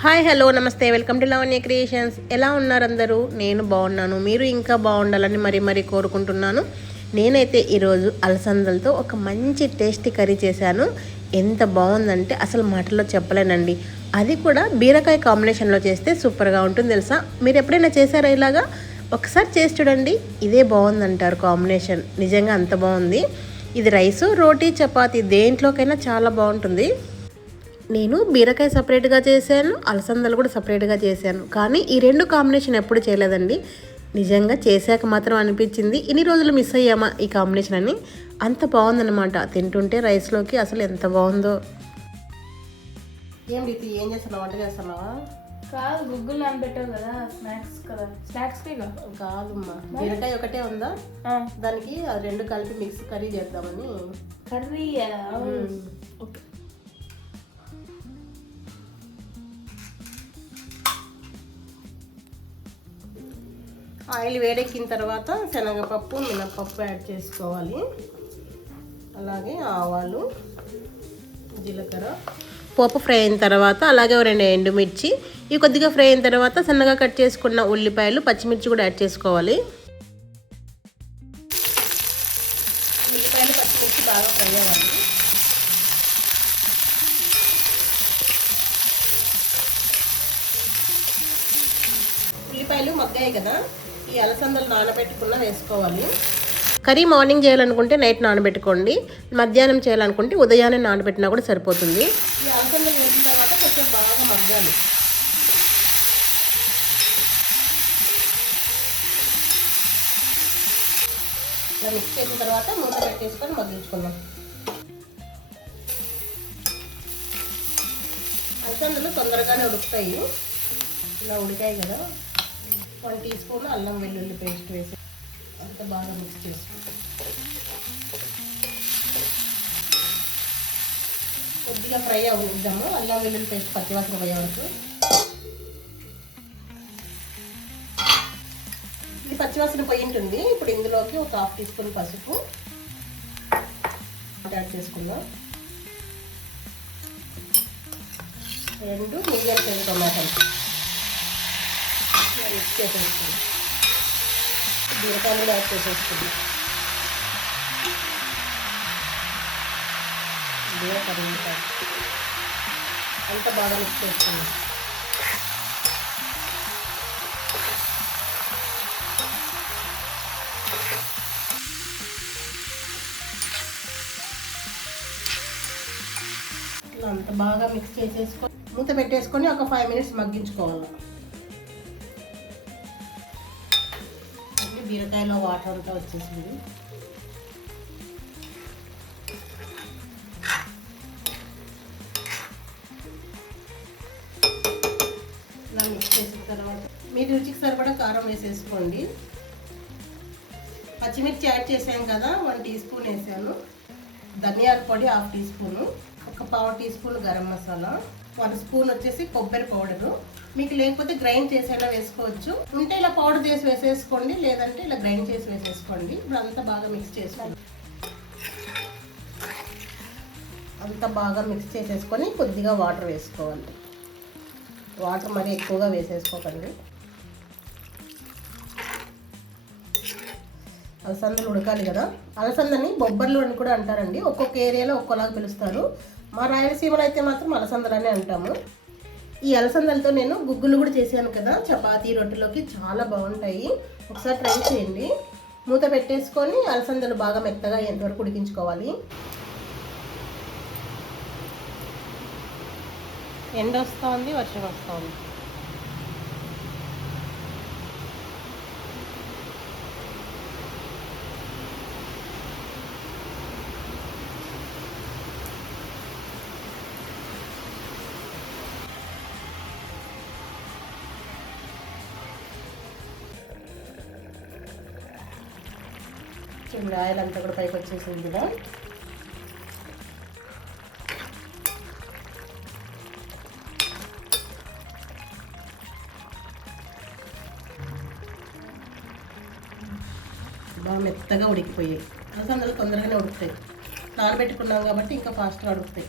Hi hello నమస్తే welcome to Lavanya creations. ఎలా ఉన్నారు అందరూ? నేను బాగున్నాను, మీరు ఇంకా బాగుండాలని మరీ కోరుకుంటున్నాను. నేనైతే ఈరోజు అలసందలతో ఒక మంచి టేస్టీ కర్రీ చేశాను. ఎంత బాగుందంటే అసలు మాటల్లో చెప్పలేనండి. అది కూడా బీరకాయ కాంబినేషన్లో చేస్తే సూపర్గా ఉంటుంది తెలుసా. మీరు ఎప్పుడైనా చేశారా ఇలాగా? ఒకసారి చేసి చూడండి, ఇదే బాగుందంటారు కాంబినేషన్. నిజంగా అంత బాగుంది. ఇది రైసు, రోటీ, చపాతీ దేంట్లోకైనా చాలా బాగుంటుంది. నేను బీరకాయ సపరేట్గా చేశాను, అలసందలు కూడా సపరేట్గా చేశాను. కానీ ఈ రెండు కాంబినేషన్ ఎప్పుడు చేయలేదండి. నిజంగా చేశాక మాత్రం అనిపించింది ఇన్ని రోజులు మిస్ అయ్యామా ఈ కాంబినేషన్ అని. అంత బాగుందన్నమాట. తింటుంటే రైస్లోకి అసలు ఎంత బాగుందో. ఏం రీతి, ఏం చేస్తున్నావు? వంట చేస్తున్నావా? కాదు, గుగ్గులు నానబెట్టావు కదా, స్నాక్స్ కదా. స్నాక్స్కే కాదమ్మా, బీరకాయ ఒకటే ఉందా, దానికి అది రెండు కలిపి మిక్స్ కర్రీ చేద్దామని. Curry okay. ఆయిల్ వేడెక్కిన తర్వాత శనగపప్పు, మినపప్పు యాడ్ చేసుకోవాలి. అలాగే ఆవాలు, జీలకర్ర. పోపు ఫ్రై అయిన తర్వాత అలాగే 2 ఎండుమిర్చి, ఇవి కొద్దిగా ఫ్రై అయిన తర్వాత సన్నగా కట్ చేసుకున్న ఉల్లిపాయలు, పచ్చిమిర్చి కూడా యాడ్ చేసుకోవాలి. ఉల్లిపాయలు, పచ్చిమిర్చి బాగా ఫ్రై అవ్వాలి. ఉల్లిపాయలు మగ్గాయి కదా, ఈ అలసందలు నానబెట్టుకున్న వేసుకోవాలి. కర్రీ మార్నింగ్ చేయాలనుకుంటే నైట్ నానబెట్టుకోండి, మధ్యాహ్నం చేయాలనుకుంటే ఉదయాన్నే నానబెట్టినా కూడా సరిపోతుంది. ఈ అలసందలు వేసిన తర్వాత కొంచెం బాగా మగ్గాలి. ఇలా మిక్స్ చేసిన తర్వాత మూత పెట్టేసుకొని మగ్గించుకుందాం. అలసందలు తొందరగానే ఉడుకుతాయి. ఇలా ఉడికాయి కదా, 1 టీ స్పూన్ అల్లం వెల్లుల్లి పేస్ట్ వేసి అంతా బాగా మిక్స్ చేసుకుంటాం. కొద్దిగా ఫ్రై అవుద్దాము, అల్లం వెల్లుల్లి పేస్ట్ పచ్చివాసన పోయే వరకు. ఇది పచ్చివాసన పోయి ఉంటుంది. ఇప్పుడు ఇందులోకి ఒక 1/2 టీ స్పూన్ పసుపు యాడ్ చేసుకుందాం. 2 మీడియం సైజ్ టొమాటోలు మిక్స్ చేసేసుకుందాం. బీరకాయలు కూడా యాడ్ చేసేసుకుందాం. అంతా బాగా మిక్స్ చేసుకుందాం. అంత బాగా మిక్స్ చేసేసుకొని మూత పెట్టేసుకొని ఒక 5 మినిట్స్ మగ్గించుకోవాలి. బీరకాయలో వాటర్ అంతా వచ్చేసింది. ఇలా మిక్స్ చేసిన తర్వాత మీ రుచికి సరిపడా కారం వేసేసుకోండి. పచ్చిమిర్చి యాడ్ చేసాం కదా, 1 టీ స్పూన్ వేసాను. ధనియాల పొడి 1/2 టీ స్పూను, ఒక 1/4 teaspoon garam masala, 1 spoon వచ్చేసి కొబ్బరి పౌడరు. మీకు లేకపోతే గ్రైండ్ చేసేలా వేసుకోవచ్చు. ఉంటే ఇలా పౌడర్ చేసి వేసేసుకోండి, లేదంటే ఇలా గ్రైండ్ చేసి వేసేసుకోండి. ఇప్పుడు అంతా బాగా మిక్స్ చేసుకోండి. అంతా బాగా మిక్స్ చేసేసుకొని కొద్దిగా వాటర్ వేసుకోవాలి. వాటర్ మరి ఎక్కువగా వేసేసుకోకండి. అలసందలు ఉడకాలి కదా. అలసందని బొబ్బర్లు అని కూడా అంటారండి, ఒక్కొక్క ఏరియాలో ఒక్కోలాగా పిలుస్తారు. మా రాయలసీమలో అయితే మాత్రం అలసందలని అంటాము. ఈ అలసందలతో నేను గుగ్గులు కూడా చేశాను కదా, చపాతీ, రొట్టెలోకి చాలా బాగుంటాయి. ఒకసారి ట్రై చేయండి. మూత పెట్టేసుకొని అలసందలు బాగా మెత్తగా ఎంతవరకు ఉడికించుకోవాలి. ఎండ వస్తూ ఉంది, వర్షం వస్తూ ఉంది. ఇప్పుడు ఆయిల్ అంతా కూడా పైకి వచ్చేసింది కదా. బాగా మెత్తగా ఉడికిపోయాయి. అలసందలు తొందరగానే ఉడుకుతాయి, నానబెట్టుకున్నాం కాబట్టి ఇంకా ఫాస్ట్గా ఉడుకుతాయి.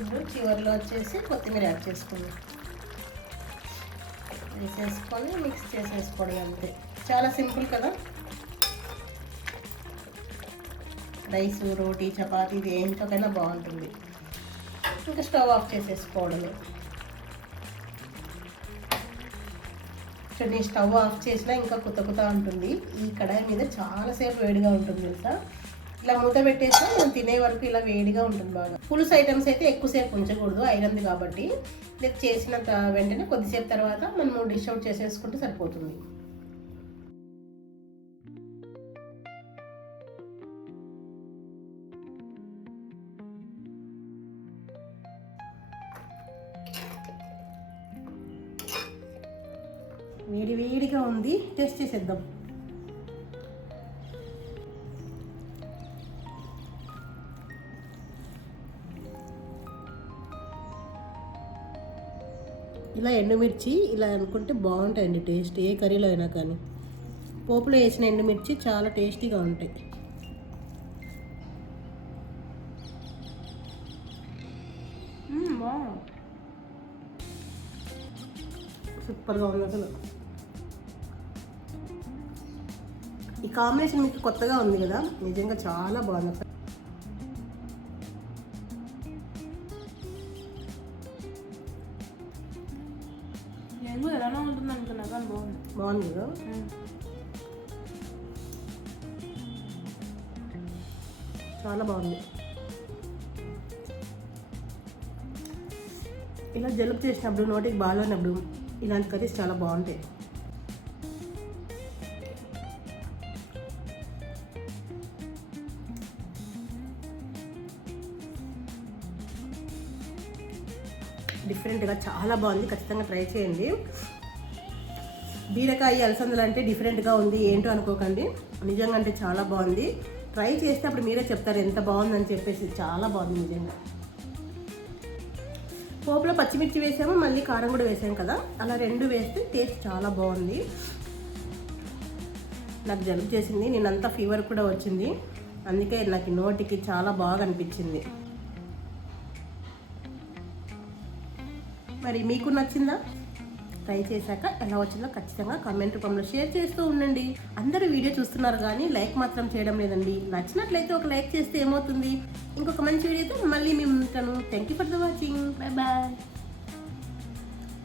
ఇప్పుడు చివరిలో వచ్చేసి కొత్తిమీర యాడ్ చేసుకుందాం. వేసేసుకొని మిక్స్ చేసేసుకోవడం అంతే. చాలా సింపుల్ కదా. రైస్, రోటీ, చపాతీ ఇది ఏంటోకైనా బాగుంటుంది. ఇంకా స్టవ్ ఆఫ్ చేసేసుకోవడమే. చూడండి, స్టవ్ ఆఫ్ చేసినా ఇంకా కుత ఉంటుంది. ఈ కడాయి మీద చాలాసేపు వేడిగా ఉంటుంది తెలుసా. ఇలా మూత పెట్టేస్తే మనం తినే వరకు ఇలా వేడిగా ఉంటుంది బాగా. పులుసు ఐటమ్స్ అయితే ఎక్కువసేపు ఉంచకూడదు, ఐరన్ది కాబట్టి. ఇది చేసిన వెంటనే కొద్దిసేపు తర్వాత మనం డిష్ అవుట్ చేసేసుకుంటే సరిపోతుంది. వేడిగా ఉంది, టేస్ట్ చేసేద్దాం. ఇలా ఎండుమిర్చి ఇలా అనుకుంటే బాగుంటాయండి టేస్ట్, ఏ కర్రీలో అయినా కానీ. పోపులో వేసిన ఎండుమిర్చి చాలా టేస్టీగా ఉంటాయి. సూపర్గా ఉంది అసలు. ఈ కాంబినేషన్ మీకు కొత్తగా ఉంది కదా, నిజంగా చాలా బాగుంది అసలు. ఎలానో ఉంటుంది అనుకున్నా కానీ బాగుంది కదా. చాలా బాగుంది. ఇలా జలుబు చేసినప్పుడు, నోటికి బాగాలేనప్పుడు ఇలాంటి కర్రీస్ చాలా బాగుంటాయి. డిఫరెంట్గా చాలా బాగుంది, ఖచ్చితంగా ట్రై చేయండి. బీరకాయ అలసందలు అంటే డిఫరెంట్గా ఉంది ఏంటో అనుకోకండి, నిజంగా అంటే చాలా బాగుంది. ట్రై చేస్తే అప్పుడు మీరే చెప్తారు ఎంత బాగుందని చెప్పేసి. చాలా బాగుంది నిజంగా. పోపులో పచ్చిమిర్చి వేసాము, మళ్ళీ కారం కూడా వేసాము కదా, అలా రెండు వేస్తే టేస్ట్ చాలా బాగుంది. నాకు జలుబు చేసింది, నేనంతా ఫీవర్ కూడా వచ్చింది, అందుకే నాకు నోటికి చాలా బాగా అనిపించింది. మరి మీకు నచ్చిందా? ట్రై చేశాక ఎలా వచ్చిందో ఖచ్చితంగా కామెంట్ రూపంలో షేర్ చేస్తూ ఉండండి. అందరూ వీడియో చూస్తున్నారు కానీ లైక్ మాత్రం చేయడం లేదండి. నచ్చినట్లయితే ఒక లైక్ చేస్తే ఏమవుతుంది, ఇంకొక మంచి వీడియోతో మళ్ళీ మేము ఉంటాను. Thank you for the watching. Bye bye.